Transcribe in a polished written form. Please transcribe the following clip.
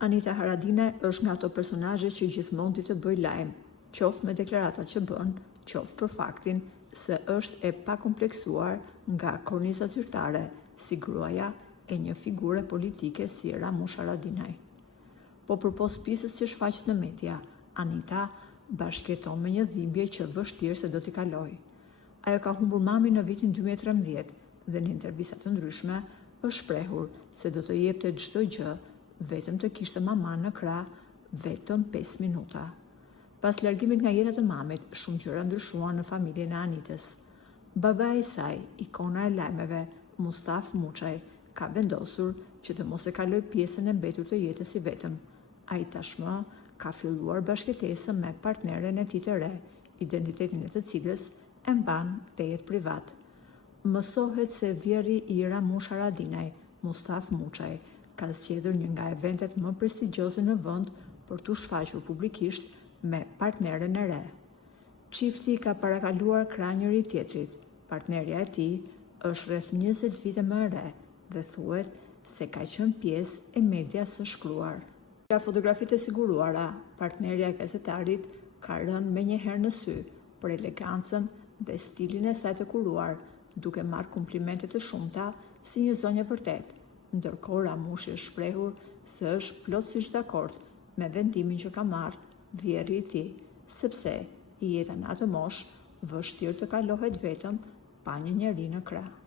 Anita Haradinaj është nga ato personazhe që gjithmonë di të bëj lajm, qoftë me deklaratat që bën, qoftë për faktin se është e pakompleksuar nga kornisa zyrtare si gruaja e një figure politike si Ramush Haradinaj. Po përpos pisës që shfaqet në media, Anita bashkëton me një dhimbje që vështirë se do t'i kaloj. Ajo ka humbur mamin në vitin 2013 dhe në intervista të ndryshme është shprehur se do të jepte çdo gjë vetëm të kishte maman në krah vetëm 5 minuta. Pas largimit nga jeta të mamit, shumë gjëra ndryshuan në familjen e Anitës. Babai i saj, ikona e lajmeve, Mustaf Muçaj, ka vendosur që të mos e kaloj pjesën e mbetur të jetës i vetëm. Ai tashmë ka filluar bashkëtesën me partneren e tij të re, identitetin e të cilës e mban te jetë privat. Mësohet se vjerri i Ramush Haradinaj, Mustaf Muçaj, ka zgjedhur një nga eventet më prestigjioze në vend për t'u shfaqur publikisht me partneren e re. Çifti ka parakaluar krah njëri tjetrit. Partnerja e tij është rreth 20 vite më e re dhe thuhet se ka qenë pjesë e medias së shkruar. Nga fotografitë e siguruara, partnerja e gazetarit ka rënë menjëherë në sy për elegancën dhe stilin e saj të kuruar, duke marrë komplimente të shumta si një zonjë e vërtet. Ndërkohë Ramush është shprehur se është plotësisht dakord me vendimin që ka marrë vjerri i tij, sepse jeta në atë moshë vështirë të kalohet vetëm pa një njeri në krah.